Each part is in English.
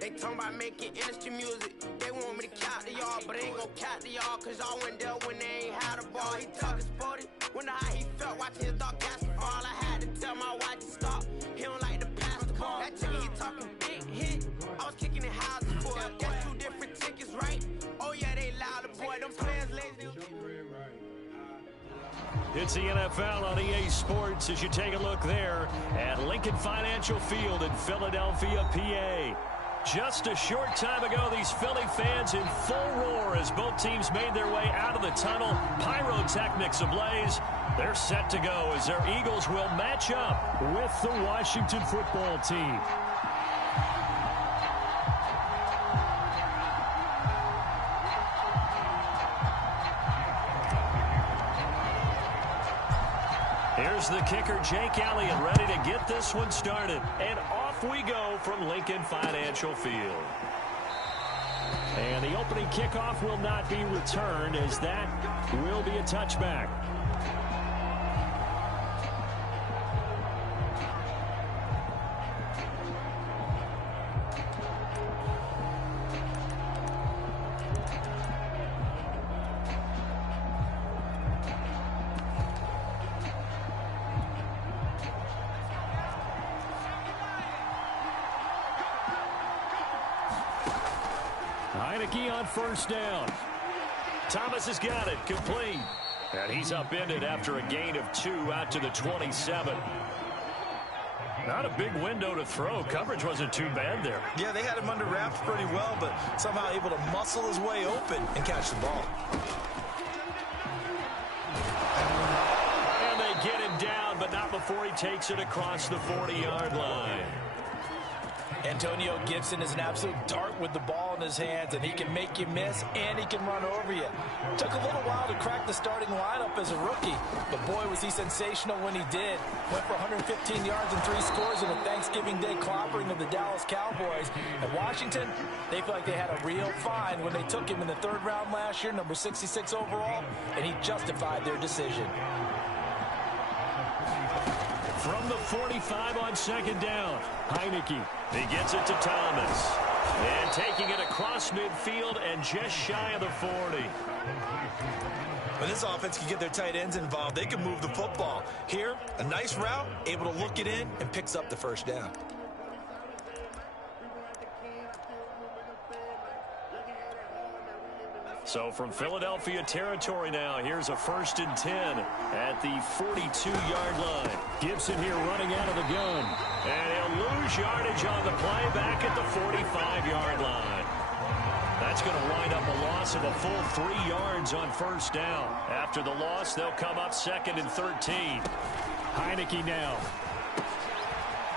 They talking about making industry music. They want me to count to y'all, but they ain't gonna count to y'all, cause y'all went there when they ain't had a ball. He talking sporty, wonder how he felt watching his dog catch the ball. I had to tell my wife to stop, he don't like to pass the ball. That chicken, he talking big hit, I was kicking in houses for it. That's two different tickets, right? Oh yeah, they loud, boy, them players lazy. It's the NFL on EA Sports as you take a look there at Lincoln Financial Field in Philadelphia, PA. Just a short time ago, these Philly fans in full roar as both teams made their way out of the tunnel. Pyrotechnics ablaze. They're set to go as their Eagles will match up with the Washington football team. Here's the kicker, Jake Elliott, ready to get this one started. And off we go from Lincoln Financial Field. And the opening kickoff will not be returned, as that will be a touchback. Heineke on first down. Thomas has got it, complete. And he's upended after a gain of 2 out to the 27. Not a big window to throw. Coverage wasn't too bad there. Yeah, they had him under wraps pretty well, but somehow able to muscle his way open and catch the ball. And they get him down, but not before he takes it across the 40-yard line. Antonio Gibson is an absolute dart with the ball in his hands, and he can make you miss, and he can run over you. Took a little while to crack the starting lineup as a rookie, but boy, was he sensational when he did. Went for 115 yards and 3 scores in a Thanksgiving Day clobbering of the Dallas Cowboys. And Washington, they feel like they had a real find when they took him in the 3rd round last year, number 66 overall, and he justified their decision. From the 45 on 2nd down, Heineke. He gets it to Thomas. And taking it across midfield and just shy of the 40. When this offense can get their tight ends involved, they can move the football. Here, a nice route, able to look it in, and picks up the 1st down. So from Philadelphia territory now, here's a 1st and 10 at the 42-yard line. Gibson here running out of the gun. And he'll lose yardage on the play back at the 45-yard line. That's going to wind up a loss of a full 3 yards on 1st down. After the loss, they'll come up 2nd and 13. Heineke now.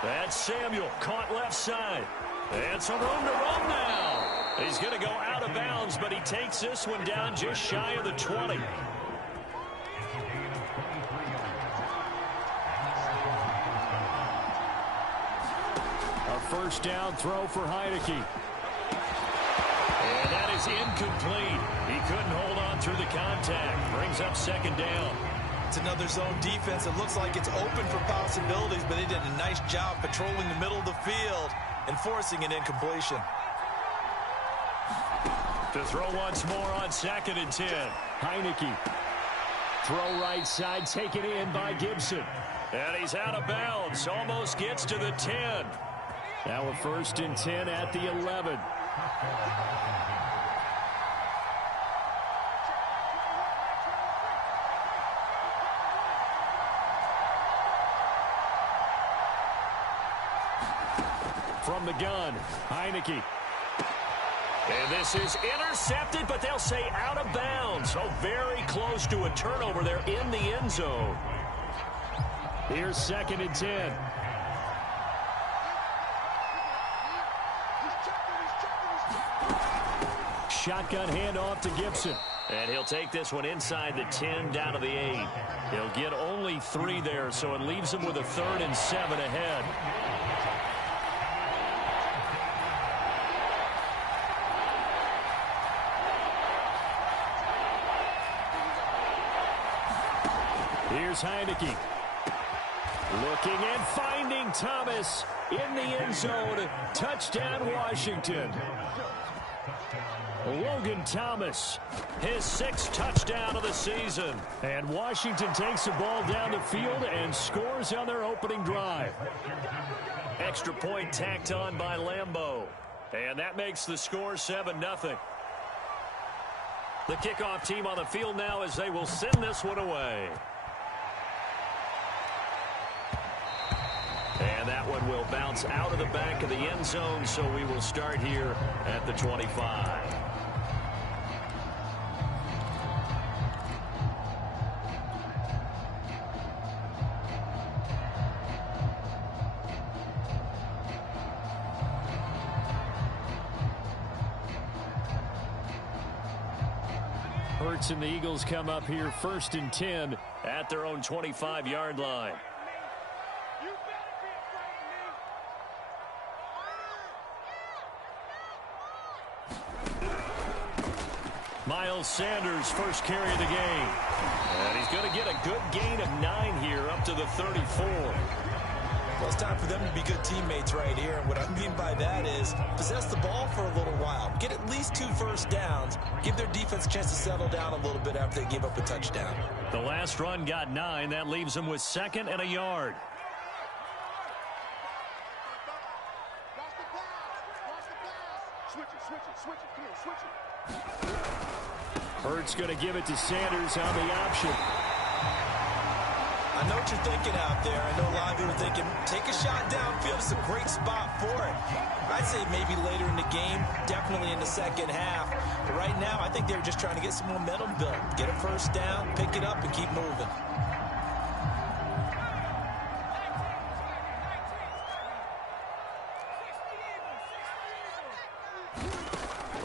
That's Samuel, caught left side. And some room to run now. He's going to go out of bounds, but he takes this one down just shy of the 20. A 1st down throw for Heineke. And that is incomplete. He couldn't hold on through the contact. Brings up 2nd down. It's another zone defense. It looks like it's open for possibilities, but they did a nice job patrolling the middle of the field and forcing an incompletion. To throw once more on 2nd and 10. Heineke. Throw right side, taken in by Gibson. And he's out of bounds. Almost gets to the 10. Now a 1st and 10 at the 11. From the gun, Heineke. And this is intercepted, but they'll say out of bounds. So very close to a turnover there in the end zone. Here's 2nd and 10. Shotgun handoff to Gibson. And he'll take this one inside the 10 down to the 8. He'll get only 3 there, so it leaves him with a 3rd and 7 ahead. Here's Heineke. Looking and finding Thomas in the end zone. Touchdown, Washington. Logan Thomas, his 6th touchdown of the season. And Washington takes the ball down the field and scores on their opening drive. Extra point tacked on by Lambeau. And that makes the score 7-0. The kickoff team on the field now as they will send this one away. And that one will bounce out of the back of the end zone, so we will start here at the 25. Hurts and the Eagles come up here 1st and 10 at their own 25-yard line. Miles Sanders, first carry of the game. And he's going to get a good gain of 9 here up to the 34. Well, it's time for them to be good teammates right here. And what I mean by that is possess the ball for a little while. Get at least 2 first downs. Give their defense a chance to settle down a little bit after they give up a touchdown. The last run got 9. That leaves them with 2nd and a yard. Hurts going to give it to Sanders on the option. I know what you're thinking out there. I know a lot of you are thinking, take a shot downfield. It's a great spot for it. I'd say maybe later in the game, definitely in the second half. But right now, I think they're just trying to get some momentum built. Get a first down, pick it up, and keep moving.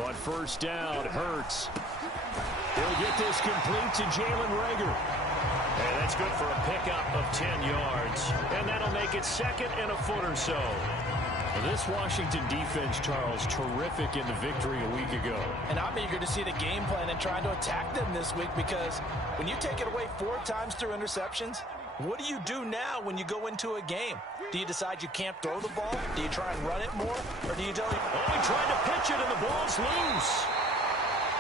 On first down, Hurts. He'll get this complete to Jalen Reagor. And that's good for a pickup of 10 yards. And that'll make it 2nd and a foot or so. This Washington defense, Charles, terrific in the victory a week ago. And I'm eager to see the game plan and trying to attack them this week, because when you take it away 4 times through interceptions, what do you do now when you go into a game? Do you decide you can't throw the ball? Do you try and run it more? Or do you tell you, oh, he tried to pitch it and the ball's loose.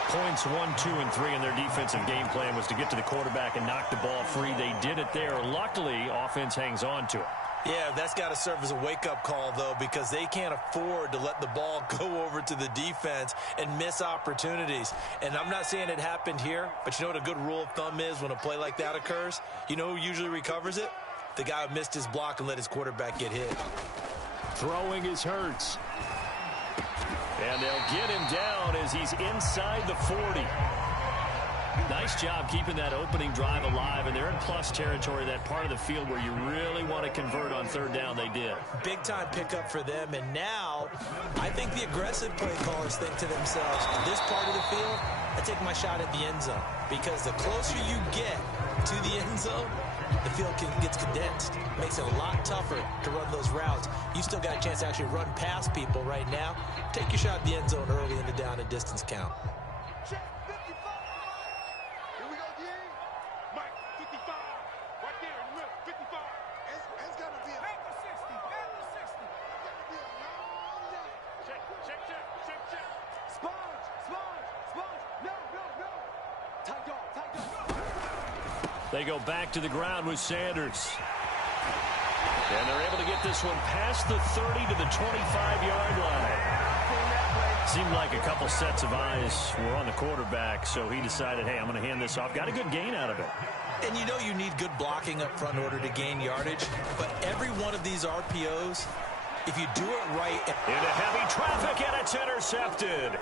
Points 1, 2, and 3 in their defensive game plan was to get to the quarterback and knock the ball free. They did it there. Luckily, offense hangs on to it. Yeah, that's got to serve as a wake-up call, though, because they can't afford to let the ball go over to the defense and miss opportunities. And I'm not saying it happened here, but you know what a good rule of thumb is when a play like that occurs? You know who usually recovers it? The guy who missed his block and let his quarterback get hit. Throwing is Hurts. And they'll get him down as he's inside the 40. Nice job keeping that opening drive alive, and they're in plus territory, that part of the field where you really want to convert on third down. They did. Big-time pickup for them, and now I think the aggressive play callers think to themselves, in this part of the field, I take my shot at the end zone, because the closer you get to the end zone, the field gets condensed. Makes it a lot tougher to run those routes. You still got a chance to actually run past people right now. Take your shot at the end zone early in the down and distance count. They go back to the ground with Sanders. And they're able to get this one past the 30 to the 25-yard line. Seemed like a couple sets of eyes were on the quarterback, so he decided, hey, I'm going to hand this off. Got a good gain out of it. And you know you need good blocking up front in order to gain yardage, but every one of these RPOs, if you do it right... Into heavy traffic, and it's intercepted.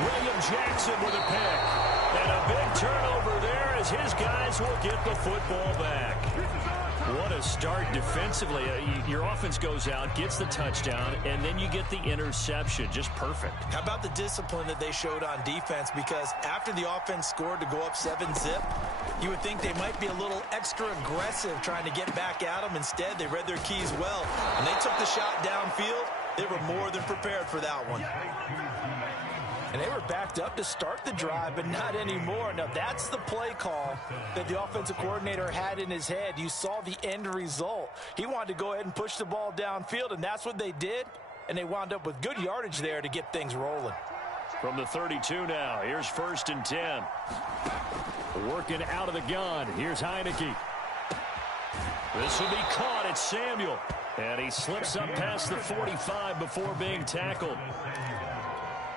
William Jackson with a pick. And a big turnover there as his guys will get the football back. What a start defensively. Your offense goes out, gets the touchdown, and then you get the interception. Just perfect. How about the discipline that they showed on defense? Because after the offense scored to go up 7-zip, you would think they might be a little extra aggressive trying to get back at them. Instead, they read their keys well. When they took the shot downfield, they were more than prepared for that one. And they were backed up to start the drive, but not anymore. Now, that's the play call that the offensive coordinator had in his head. You saw the end result. He wanted to go ahead and push the ball downfield, and that's what they did. And they wound up with good yardage there to get things rolling. From the 32 now, here's 1st and 10. Working out of the gun. Here's Heineke. This will be caught. It's Samuel. And he slips up past the 45 before being tackled.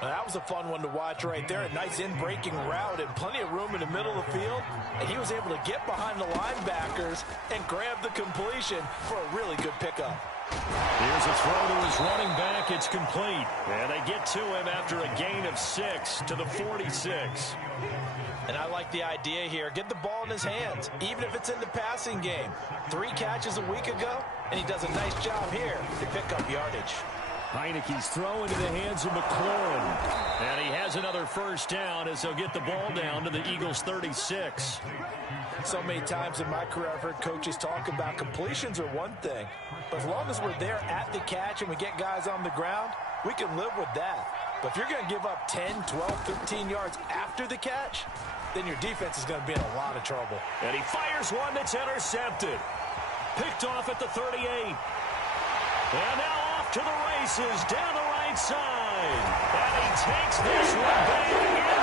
That was a fun one to watch right there. A nice in-breaking route and plenty of room in the middle of the field. And he was able to get behind the linebackers and grab the completion for a really good pickup. Here's a throw to his running back. It's complete. And they get to him after a gain of 6 to the 46. And I like the idea here. Get the ball in his hands, even if it's in the passing game. 3 catches a week ago, and he does a nice job here to pick up yardage. Heineke's throw into the hands of McLaurin. And he has another first down as they'll get the ball down to the Eagles' 36. So many times in my career, I've heard coaches talk about completions are one thing. But as long as we're there at the catch and we get guys on the ground, we can live with that. But if you're going to give up 10, 12, 13 yards after the catch, then your defense is going to be in a lot of trouble. And he fires one that's intercepted. Picked off at the 38. And now off to the races down the right side. And he takes this one back into the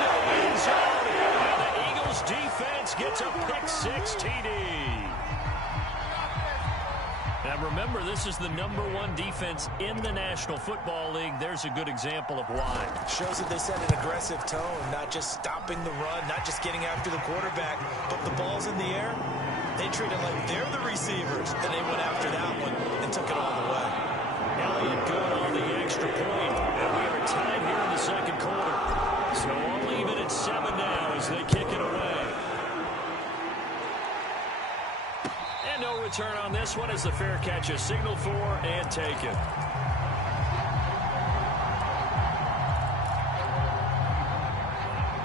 end zone. And the Eagles defense gets a pick-6 TD. And remember, this is the #1 defense in the National Football League. There's a good example of why. Shows that they set an aggressive tone, not just stopping the run, not just getting after the quarterback, but the ball's in the air. They treat it like they're the receivers, and they went after that one and took it all the way. Elliott good on the extra point, and we are tied here in the second quarter. So I'll leave it at 7 now as they kick it away. And no return on this one as the fair catch is signaled for and taken.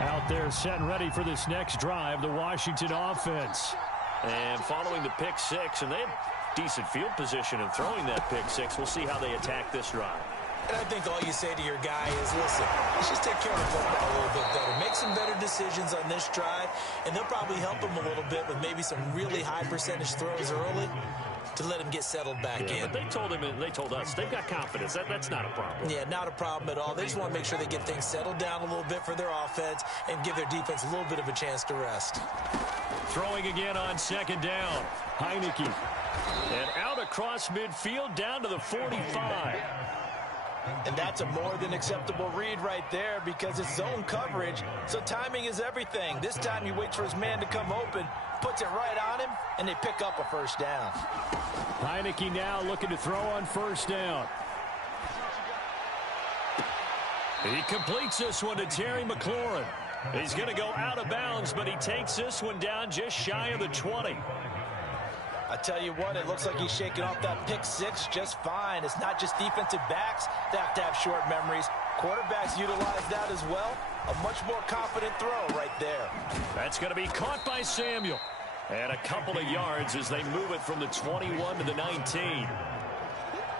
Out there set and ready for this next drive, the Washington offense. And following the pick-6, and they have decent field position in throwing that pick-6. We'll see how they attack this drive. And I think all you say to your guy is, listen, let's just take care of the football a little bit better. Make some better decisions on this drive, and they'll probably help him a little bit with maybe some really high percentage throws early to let him get settled back in. But they told him, and they told us, they've got confidence. That's not a problem. Yeah, not a problem at all. They just want to make sure they get things settled down a little bit for their offense and give their defense a little bit of a chance to rest. Throwing again on 2nd down. Heineke. And out across midfield down to the 45. And that's a more than acceptable read right there because it's zone coverage, so timing is everything. This time he waits for his man to come open, puts it right on him, and they pick up a first down. Heineke now looking to throw on 1st down. He completes this one to Terry McLaurin. He's going to go out of bounds, but he takes this one down just shy of the 20. I tell you what, it looks like he's shaking off that pick-6 just fine. It's not just defensive backs that have to have short memories. Quarterbacks utilize that as well. A much more confident throw right there. That's going to be caught by Samuel. And a couple of yards as they move it from the 21 to the 19.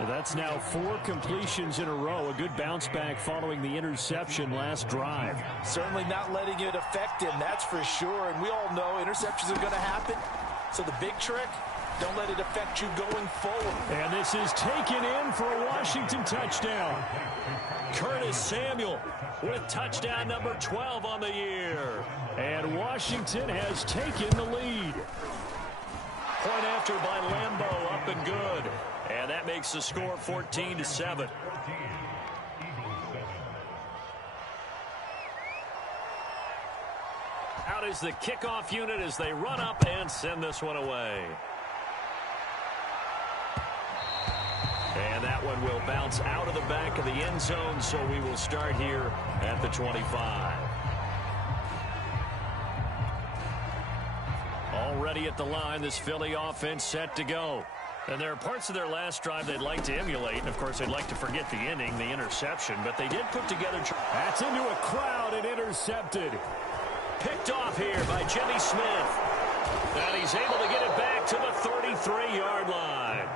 That's now 4 completions in a row. A good bounce back following the interception last drive. Certainly not letting it affect him, that's for sure. And we all know interceptions are going to happen. So the big trick, don't let it affect you going forward. And this is taken in for a Washington touchdown. Curtis Samuel with touchdown number 12 on the year. And Washington has taken the lead. Point after by Lambeau, up and good. And that makes the score 14-7. Out is the kickoff unit as they run up and send this one away. And that one will bounce out of the back of the end zone, so we will start here at the 25. Already at the line, this Philly offense set to go. And there are parts of their last drive they'd like to emulate. And, of course, they'd like to forget the inning, the interception. But they did put together... That's into a crowd and intercepted. Picked off here by Jimmy Smith. And he's able to get it back to the 33-yard line.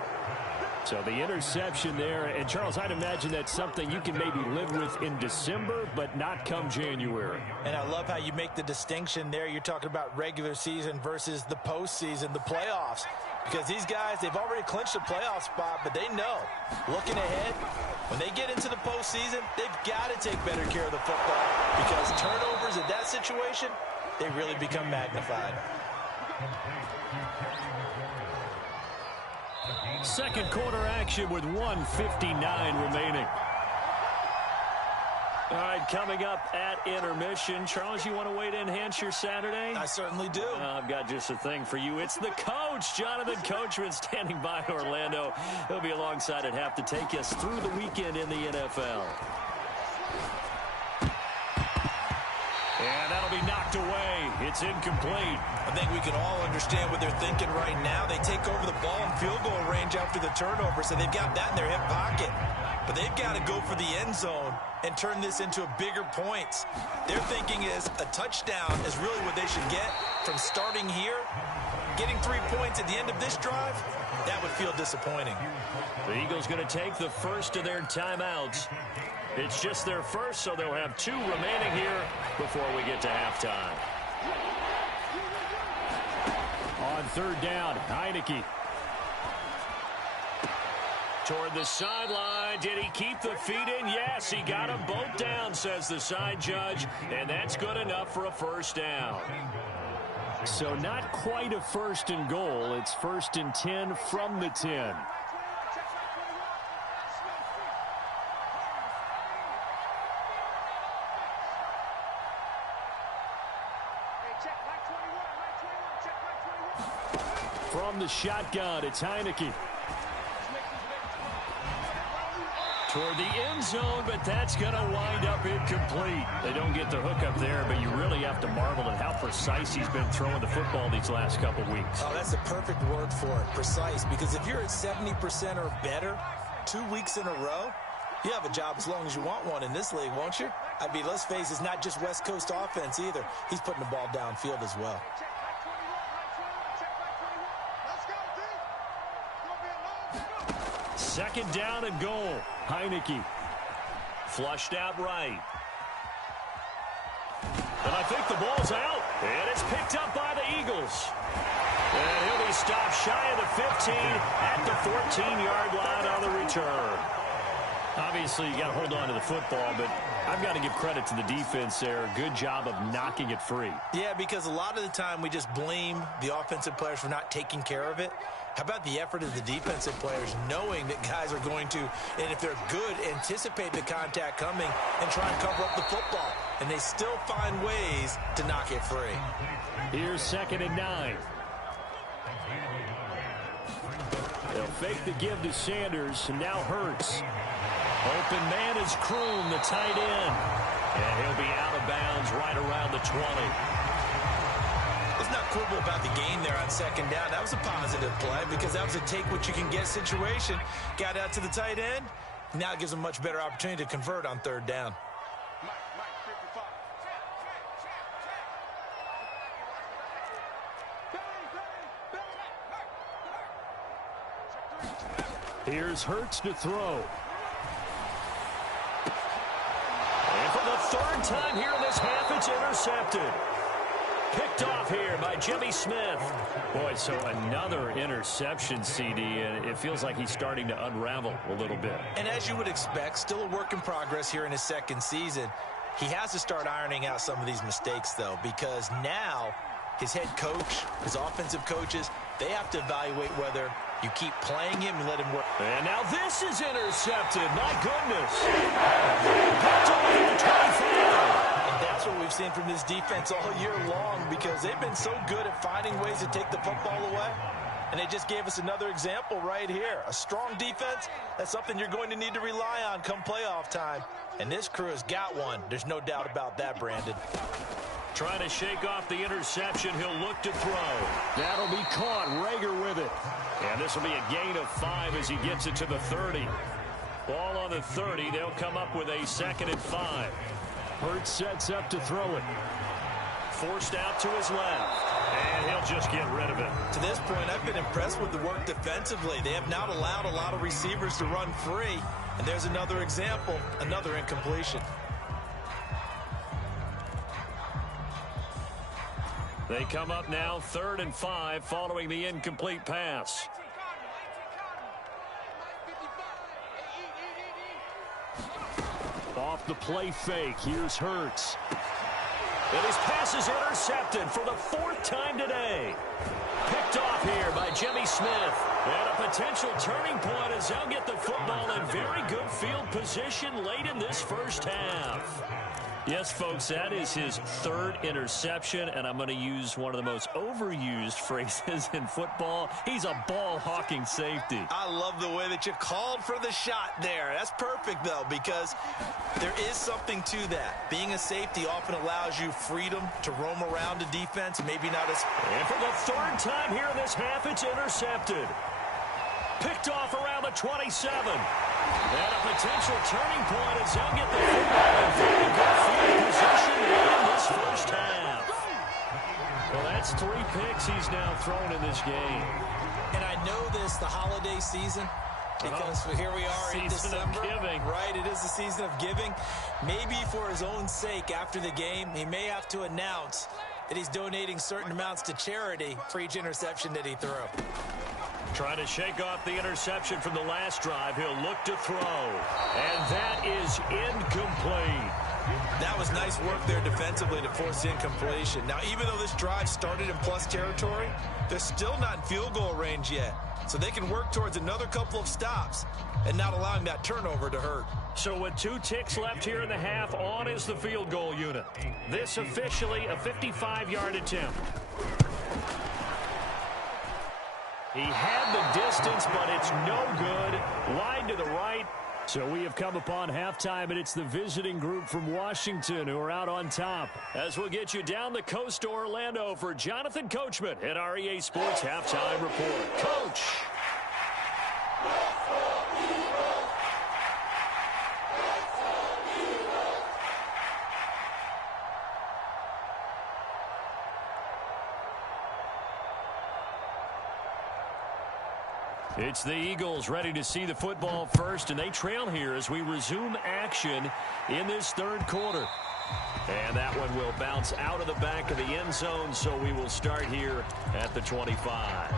So the interception there. And, Charles, I'd imagine that's something you can maybe live with in December, but not come January. And I love how you make the distinction there. You're talking about regular season versus the postseason, the playoffs. Because these guys, they've already clinched a playoff spot, but they know, looking ahead, when they get into the postseason, they've got to take better care of the football because turnovers in that situation, they really become magnified. Second quarter action with 1:59 remaining. All right, coming up at intermission. Charles, you want to wait to enhance your Saturday? I certainly do. I've got just a thing for you. It's the coach, Jonathan Coachman, standing by Orlando. He'll be alongside at half to take us through the weekend in the NFL. And that'll be knocked away. It's incomplete. I think we can all understand what they're thinking right now. They take over the ball in field goal range after the turnover, so they've got that in their hip pocket. But they've got to go for the end zone and turn this into a bigger points. Their thinking is a touchdown is really what they should get from starting here. Getting 3 points at the end of this drive, that would feel disappointing. The Eagles going to take the first of their timeouts. It's just their first, so they'll have 2 remaining here before we get to halftime. On third down, Heineke. Toward the sideline. Did he keep the feet in? Yes, he got them both down, says the side judge, and that's good enough for a first down. So not quite a first and goal. It's 1st and 10 from the 10. From the shotgun, it's Heineke. Toward the end zone, but that's going to wind up incomplete. They don't get the hook up there, but you really have to marvel at how precise he's been throwing the football these last couple weeks. Oh, that's the perfect word for it, precise, because if you're at 70% or better 2 weeks in a row, you have a job as long as you want one in this league, won't you? I mean, let's face it, it's not just West Coast offense either. He's putting the ball downfield as well. Second down and goal. Heineke. Flushed out right. And I think the ball's out. And it's picked up by the Eagles. And he'll be stopped shy of the 15 at the 14-yard line on the return. Obviously, you got to hold on to the football, but I've got to give credit to the defense there. Good job of knocking it free. Yeah, because a lot of the time we just blame the offensive players for not taking care of it. How about the effort of the defensive players knowing that guys are going to, and if they're good, anticipate the contact coming and try and cover up the football. And they still find ways to knock it free. Here's 2nd and 9. They'll fake the give to Sanders, and now Hurts. Open man is Kroon, the tight end. And he'll be out of bounds right around the 20. Let's not quibble about the gain there on 2nd down. That was a positive play because that was a take-what-you-can-get situation. Got out to the tight end. Now it gives them a much better opportunity to convert on 3rd down. Here's Hurts to throw. And for the 3rd time here in this half, it's intercepted. Picked off here by Jimmy Smith. Boy, so another interception, CD, and it feels like he's starting to unravel a little bit. And as you would expect, still a work in progress here in his 2nd season. He has to start ironing out some of these mistakes, though, because now his head coach, his offensive coaches, they have to evaluate whether you keep playing him and let him work. And now this is intercepted. My goodness. Picked off at the 25. And that's what we've seen from this defense all year long because they've been so good at finding ways to take the football away. And they just gave us another example right here. A strong defense, that's something you're going to need to rely on come playoff time. And this crew has got one. There's no doubt about that, Brandon. Trying to shake off the interception. He'll look to throw. That'll be caught. Rager with it. And this will be a gain of 5 as he gets it to the 30. Ball on the 30. They'll come up with a 2nd and 5. Hurts sets up to throw it. Forced out to his left. And he'll just get rid of it. To this point, I've been impressed with the work defensively. They have not allowed a lot of receivers to run free. And there's another example, another incompletion. They come up now 3rd and 5 following the incomplete pass. Off the play fake, here's Hurts. And his pass is intercepted for the 4th time today. Picked off here by Jimmy Smith. And a potential turning point as they'll get the football in very good field position late in this first half. Yes, folks, that is his 3rd interception, and I'm going to use one of the most overused phrases in football. He's a ball-hawking safety. I love the way that you called for the shot there. That's perfect, though, because there is something to that. Being a safety often allows you freedom to roam around a defense, maybe not as... And for the 3rd time here in this half, it's intercepted. Picked off around the 27. And a potential turning point as they'll get the football in very good field position in this first half. Well, that's 3 picks he's now thrown in this game. And I know this, the holiday season, because here we are in December. Giving. Right, it is the season of giving. Maybe for his own sake after the game, he may have to announce that he's donating certain amounts to charity for each interception that he threw. Trying to shake off the interception from the last drive. He'll look to throw. And that is incomplete. That was nice work there defensively to force incompletion. Now, even though this drive started in plus territory, they're still not in field goal range yet. So they can work towards another couple of stops and not allowing that turnover to hurt. So with 2 ticks left here in the half, on is the field goal unit. This officially a 55-yard attempt. He had the distance, but it's no good. Wide to the right. So we have come upon halftime, and it's the visiting group from Washington who are out on top. As we'll get you down the coast to Orlando for Jonathan Coachman at our EA Sports Halftime Report. Coach. It's the Eagles ready to see the football first, and they trail here as we resume action in this 3rd quarter. And that one will bounce out of the back of the end zone, so we will start here at the 25.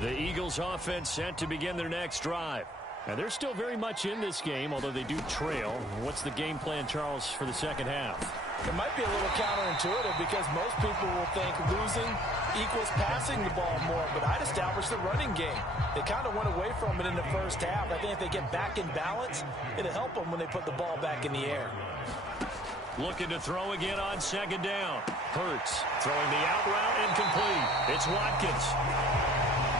The Eagles offense set to begin their next drive. And they're still very much in this game, although they do trail. What's the game plan, Charles, for the second half? It might be a little counterintuitive because most people will think losing equals passing the ball more, but I'd establish the running game. They kind of went away from it in the first half. I think if they get back in balance, it'll help them when they put the ball back in the air. Looking to throw again on 2nd down. Hurts throwing the out route incomplete. It's Watkins.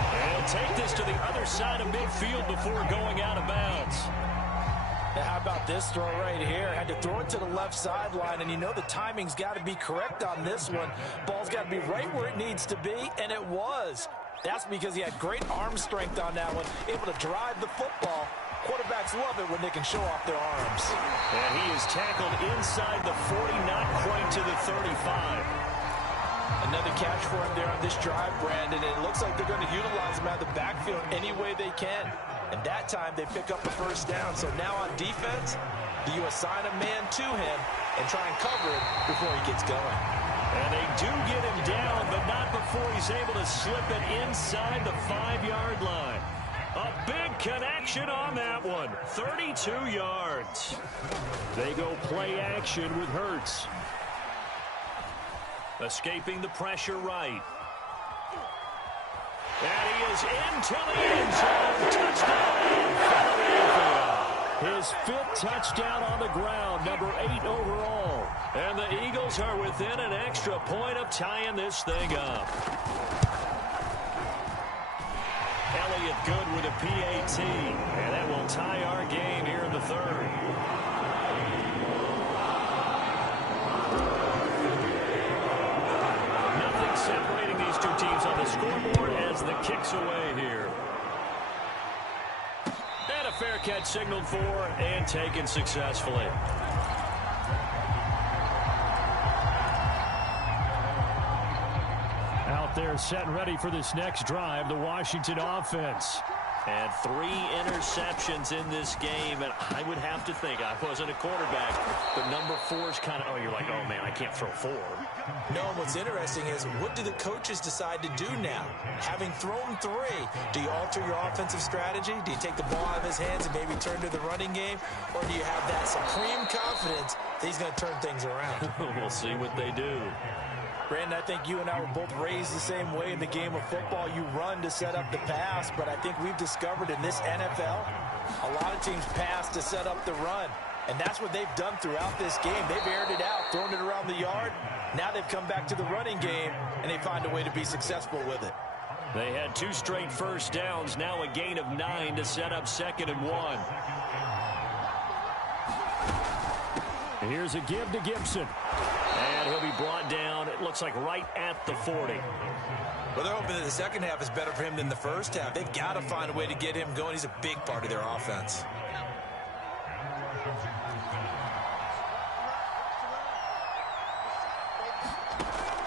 And he'll take this to the other side of midfield before going out of bounds. Now, how about this throw right here? Had to throw it to the left sideline, and you know the timing's got to be correct on this one. Ball's got to be right where it needs to be, and it was. That's because he had great arm strength on that one, able to drive the football. Quarterbacks love it when they can show off their arms. And he is tackled inside the 40, not quite to the 35. Another catch for him there on this drive, Brandon. It looks like they're going to utilize him out of the backfield any way they can. And that time they pick up the first down. So now on defense, you assign a man to him and try and cover it before he gets going. And they do get him down, but not before he's able to slip it inside the 5-yard line. A big connection on that one. 32 yards. They go play action with Hurts. Escaping the pressure right. And he is into the end zone. Touchdown, Philadelphia. His 5th touchdown on the ground, number 8 overall. And the Eagles are within an extra point of tying this thing up. Elliott good with a PAT. And that will tie our game here in the 3rd. Separates scoreboard as the kick's away here. And a fair catch signaled for and taken successfully. Out there set and ready for this next drive, the Washington offense. And 3 interceptions in this game, and I would have to think, I wasn't a quarterback, but number 4 is kind of, oh, you're like, oh, man, I can't throw 4. No, what's interesting is, what do the coaches decide to do now? Having thrown 3, do you alter your offensive strategy? Do you take the ball out of his hands and maybe turn to the running game? Or do you have that supreme confidence that he's going to turn things around? We'll see what they do. Brandon, I think you and I were both raised the same way in the game of football. You run to set up the pass, but I think we've discovered in this NFL, a lot of teams pass to set up the run. And that's what they've done throughout this game. They've aired it out, thrown it around the yard. Now they've come back to the running game, and they find a way to be successful with it. They had 2 straight first downs, now a gain of 9 to set up 2nd and 1. And here's a give to Gibson. And he'll be brought down, it looks like right at the 40. Well, they're hoping that the second half is better for him than the first half. They've got to find a way to get him going. He's a big part of their offense.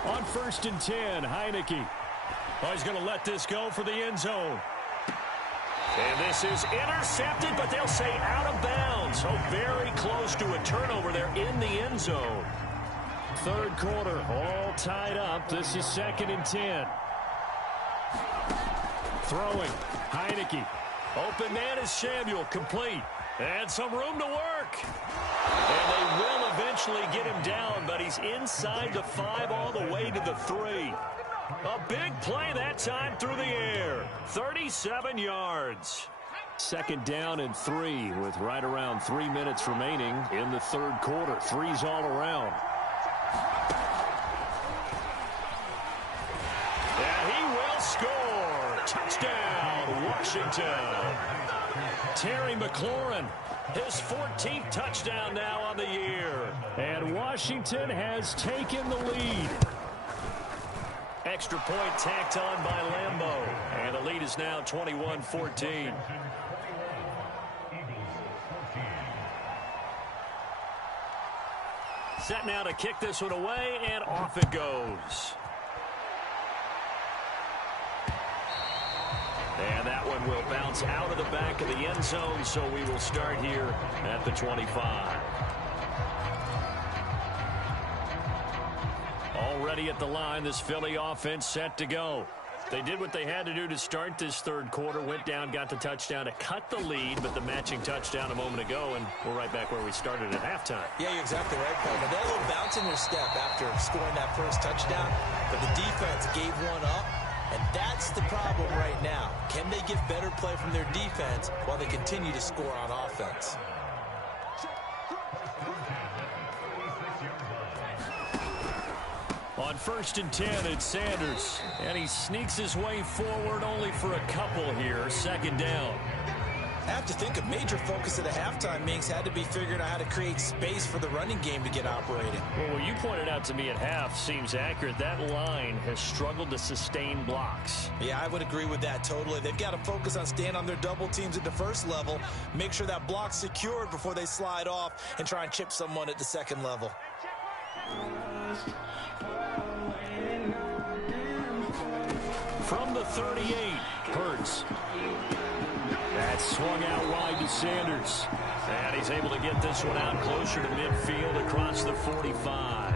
On 1st and 10, Heineke. Oh, he's going to let this go for the end zone. And this is intercepted, but they'll say out of bounds. So very close to a turnover there in the end zone. 3rd quarter, all tied up. This is 2nd and 10. Throwing, Heineke. Open man is Samuel, complete. And some room to work. And they will eventually get him down, but he's inside the 5 all the way to the 3. A big play that time through the air. 37 yards. 2nd down and 3 with right around 3 minutes remaining in the 3rd quarter. 3's all around. And he will score. Touchdown, Washington. Terry McLaurin, his 14th touchdown now on the year. And Washington has taken the lead. Extra point tacked on by Lambeau. And the lead is now 21-14. Set now to kick this one away, and off it goes. And that one will bounce out of the back of the end zone, so we will start here at the 25. Already at the line, this Philly offense set to go. They did what they had to do to start this 3rd quarter, went down, got the touchdown to cut the lead, but the matching touchdown a moment ago, and we're right back where we started at halftime. Yeah, you're exactly right, Paul. They had a little bounce in their step after scoring that first touchdown, but the defense gave one up, and that's the problem right now. Can they get better play from their defense while they continue to score on offense? On 1st and 10, it's Sanders. And he sneaks his way forward only for a couple here. 2nd down. I have to think a major focus of the halftime meetings had to be figuring out how to create space for the running game to get operating. Well, what you pointed out to me at half seems accurate. That line has struggled to sustain blocks. Yeah, I would agree with that totally. They've got to focus on staying on their double teams at the first level, make sure that block's secured before they slide off and try and chip someone at the 2nd level. From the 38, Hurts. That's swung out wide to Sanders. And he's able to get this one out closer to midfield across the 45.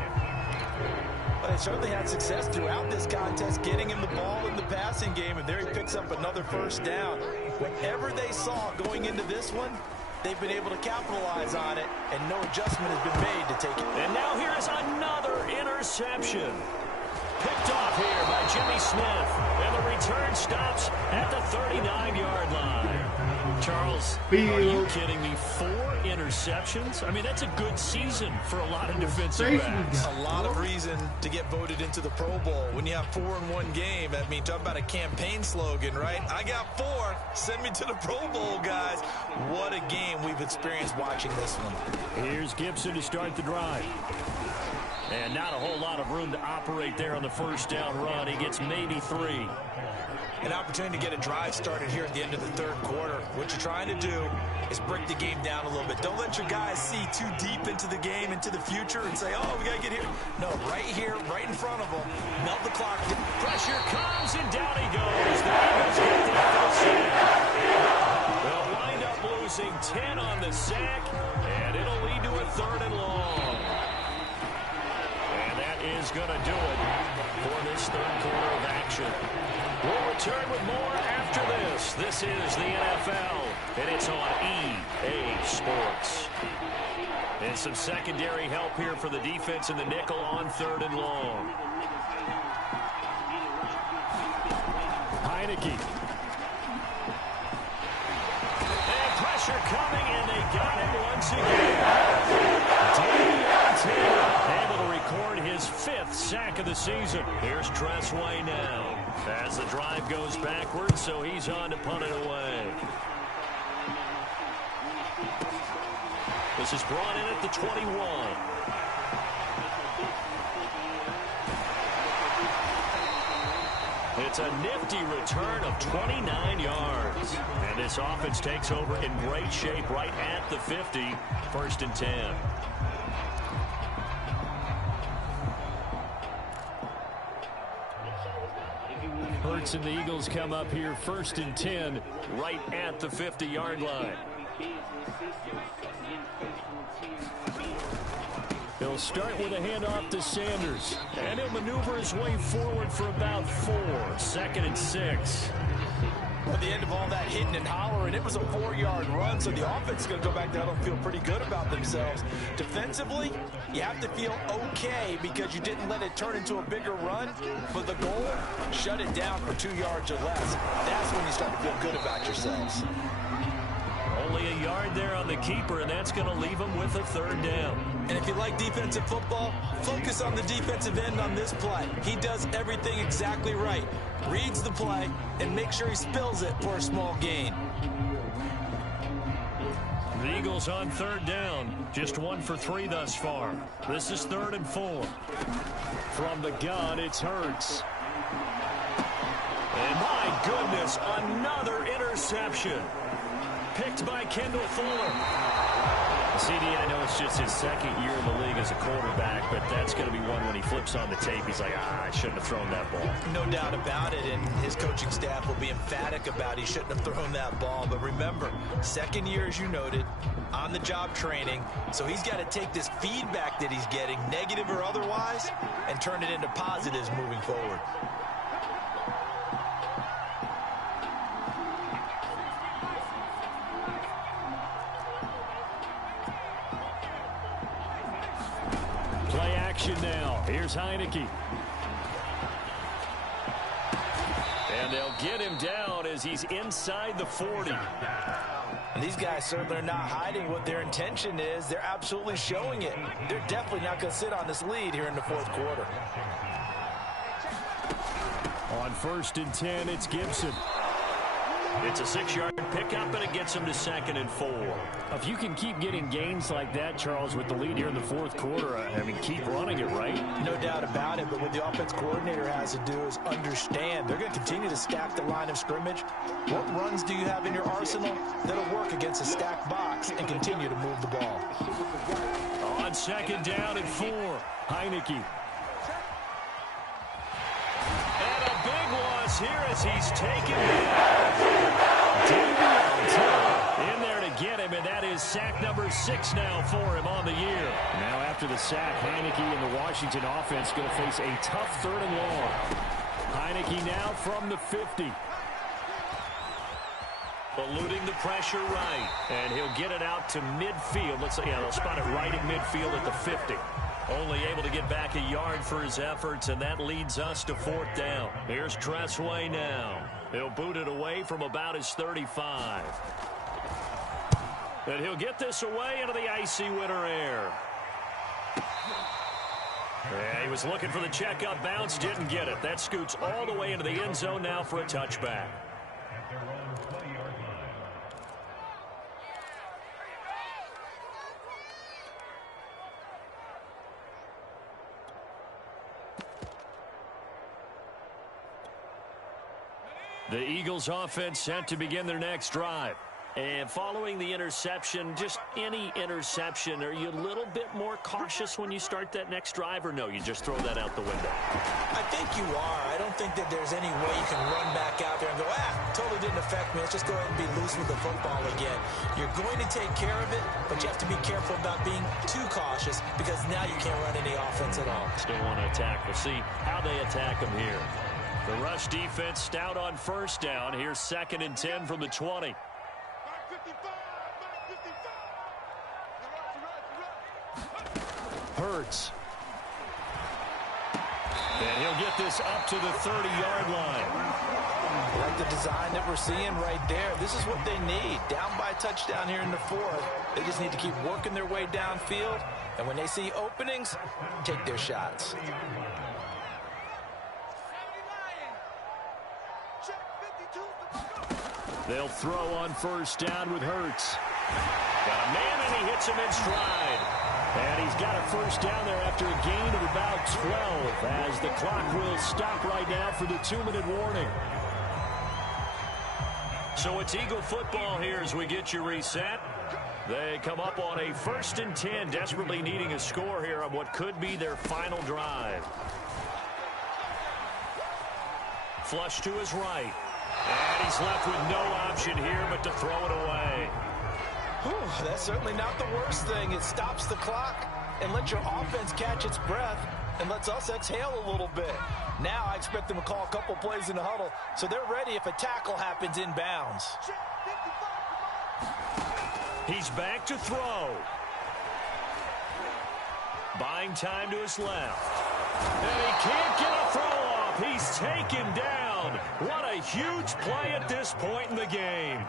But they certainly had success throughout this contest, getting him the ball in the passing game, and there he picks up another 1st down. Whatever they saw going into this one, they've been able to capitalize on it, and no adjustment has been made to take it. And now here is another interception. Picked off here by Jimmy Smith. And the return stops at the 39-yard line. Charles, are you kidding me? 4 interceptions? I mean, that's a good season for a lot of defensive backs. A lot of reason to get voted into the Pro Bowl. When you have 4 in one game, I mean, talk about a campaign slogan, right? I got 4. Send me to the Pro Bowl, guys. What a game we've experienced watching this one. Here's Gibson to start the drive. And not a whole lot of room to operate there on the first down run. He gets maybe 3. An opportunity to get a drive started here at the end of the third quarter. What you're trying to do is break the game down a little bit. Don't let your guys see too deep into the game, into the future, and say, oh, we got to get here. No, right here, right in front of them. Melt the clock. Pressure comes, and down he goes. The Eagles get the sack. They'll wind up losing 10 on the sack, and it'll lead to a 3rd and long. And that is going to do it for this third quarter of action. We'll return with more after this. This is the NFL, and it's on EA Sports. And some secondary help here for the defense in the nickel on 3rd and long. Heineke. And pressure coming, and they got him once again. Able to record his 5th sack of the season. Here's Tressway now. As the drive goes backwards, so he's on to punt it away. This is brought in at the 21. It's a nifty return of 29 yards. And this offense takes over in great shape right at the 50. 1st and 10. Hurts and the Eagles come up here 1st and 10 right at the 50-yard line. He'll start with a handoff to Sanders, and he'll maneuver his way forward for about 4. 2nd and 6. At the end of all that hitting and hollering, it was a 4-yard run, so the offense is going to go back down and feel pretty good about themselves. Defensively, you have to feel okay because you didn't let it turn into a bigger run, but the goal, shut it down for 2 yards or less. That's when you start to feel good about yourselves. Only a yard there on the keeper, and that's going to leave him with a 3rd down. And if you like defensive football, focus on the defensive end on this play. He does everything exactly right. Reads the play and makes sure he spills it for a small gain. The Eagles on 3rd down. Just 1 for 3 thus far. This is 3rd and 4. From the gun, it's Hurts. And my goodness, another interception. Picked by Kendall Fuller. CD, I know it's just his 2nd year in the league as a quarterback, but that's going to be one when he flips on the tape. He's like, I shouldn't have thrown that ball. No doubt about it, and his coaching staff will be emphatic about he shouldn't have thrown that ball. But remember, 2nd year, as you noted, on-the-job training, so he's got to take this feedback that he's getting, negative or otherwise, and turn it into positives moving forward. Play action now. Here's Heineke. And they'll get him down as he's inside the 40. And these guys certainly are not hiding what their intention is. They're absolutely showing it. They're definitely not going to sit on this lead here in the 4th quarter. On 1st and 10, it's Gibson. It's a 6-yard pickup, and it gets him to 2nd and 4. If you can keep getting gains like that, Charles, with the lead here in the 4th quarter, I mean, keep running it, right? No doubt about it, but what the offense coordinator has to do is understand. They're going to continue to stack the line of scrimmage. What runs do you have in your arsenal that'll work against a stacked box and continue to move the ball? On 2nd down and 4, Heineke. And a big loss here as he's taken in there to get him, and that is sack number 6 now for him on the year. Now after the sack, Heineke and the Washington offense going to face a tough 3rd and long. Heineke now from the 50. Eluding the pressure right, and he'll get it out to midfield. Let's say, yeah, they'll spot it right at midfield at the 50. Only able to get back a yard for his efforts, and that leads us to 4th down. Here's Tressway now. He'll boot it away from about his 35. And he'll get this away into the icy winter air. Yeah, he was looking for the checkup bounce, didn't get it. That scoots all the way into the end zone now for a touchback. The Eagles offense set to begin their next drive. And following the interception, just any interception, are you a little bit more cautious when you start that next drive, or no, you just throw that out the window? I think you are. I don't think that there's any way you can run back out there and go, totally didn't affect me. Let's just go ahead and be loose with the football again. You're going to take care of it, but you have to be careful about being too cautious because now you can't run any offense at all. Still want to attack. We'll see how they attack them here. The rush defense stout on first down. Here's 2nd and 10 from the 20. Hurts. And he'll get this up to the 30-yard line. I like the design that we're seeing right there. This is what they need. Down by a touchdown here in the 4th. They just need to keep working their way downfield. And when they see openings, take their shots. They'll throw on first down with Hurts. Got a man, and he hits him in stride. And he's got a first down there after a gain of about 12 as the clock will stop right now for the 2-minute warning. So it's Eagle football here as we get you reset. They come up on a 1st and 10, desperately needing a score here on what could be their final drive. Flush to his right. And he's left with no option here but to throw it away. Whew, that's certainly not the worst thing. It stops the clock and lets your offense catch its breath and lets us exhale a little bit. Now I expect them to call a couple plays in the huddle so they're ready if a tackle happens inbounds. He's back to throw. Buying time to his left. And he can't get a throw off. He's taken down. What a huge play at this point in the game.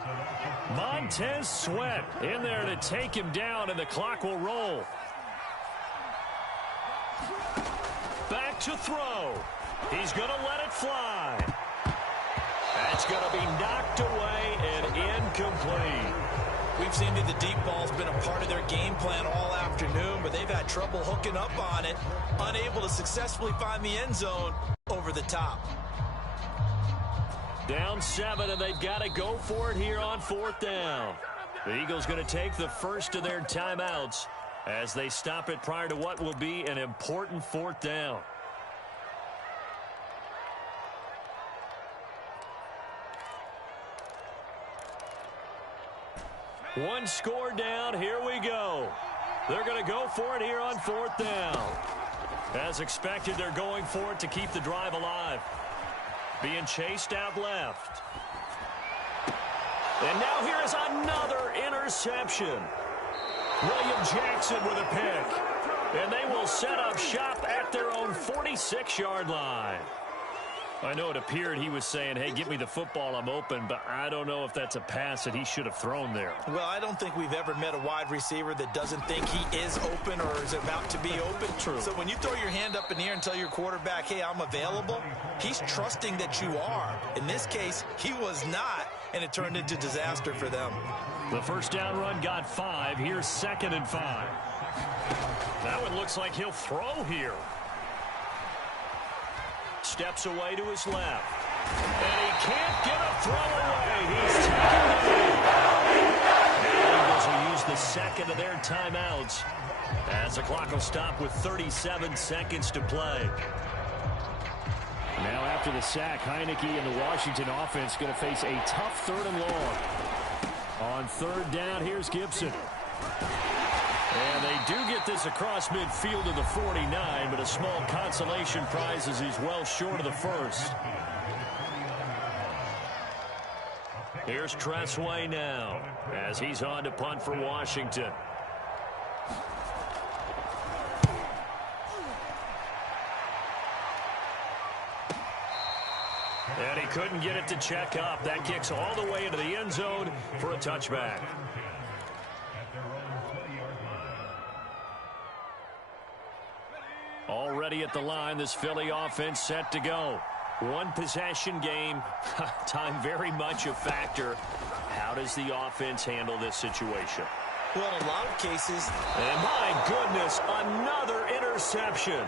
Montez Sweat in there to take him down, and the clock will roll. Back to throw. He's going to let it fly. That's going to be knocked away and incomplete. We've seen that the deep ball's been a part of their game plan all afternoon, but they've had trouble hooking up on it, unable to successfully find the end zone over the top. Down 7, and they've got to go for it here on 4th down. The Eagles going to take the first of their timeouts as they stop it prior to what will be an important 4th down. One score down. Here we go. They're going to go for it here on 4th down. As expected, they're going for it to keep the drive alive. Being chased out left. And now here is another interception. William Jackson with a pick. And they will set up shop at their own 46-yard line. I know it appeared he was saying, hey, give me the football, I'm open, but I don't know if that's a pass that he should have thrown there. Well, I don't think we've ever met a wide receiver that doesn't think he is open or is about to be open. True. So when you throw your hand up in the air and tell your quarterback, hey, I'm available, he's trusting that you are. In this case, he was not, and it turned into disaster for them. The first down run got 5. Here's 2nd and 5. That one looks like he'll throw here. Steps away to his left. And he can't get a throw away. He's taken down. The Eagles will use the second of their timeouts as the clock will stop with 37 seconds to play. Now after the sack, Heineke and the Washington offense going to face a tough 3rd and long. On 3rd down, here's Gibson. And they do get this across midfield to the 49, but a small consolation prize as he's well short of the first. Here's Tressway now as he's on to punt for Washington. And he couldn't get it to check up. That kicks all the way into the end zone for a touchback. Already at the line, this Philly offense set to go. One possession game. Time very much a factor. How does the offense handle this situation? Well, in a lot of cases. And my goodness, another interception.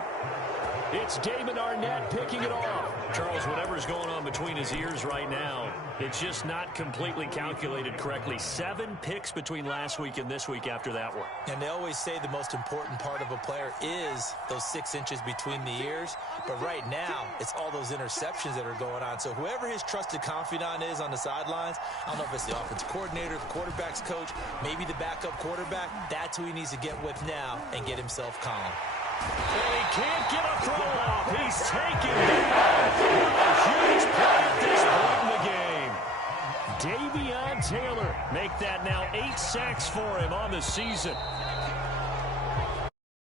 It's Damon Arnett picking it off. Charles, whatever's going on between his ears right now, it's just not completely calculated correctly. 7 picks between last week and this week after that one. And they always say the most important part of a player is those 6 inches between the ears. But right now, it's all those interceptions that are going on. So whoever his trusted confidant is on the sidelines, I don't know if it's the offensive coordinator, the quarterback's coach, maybe the backup quarterback, that's who he needs to get with now and get himself calm. And he can't get a throw off. He's taken down. A huge play at this point in the game. Davion Taylor make that now 8 sacks for him on the season.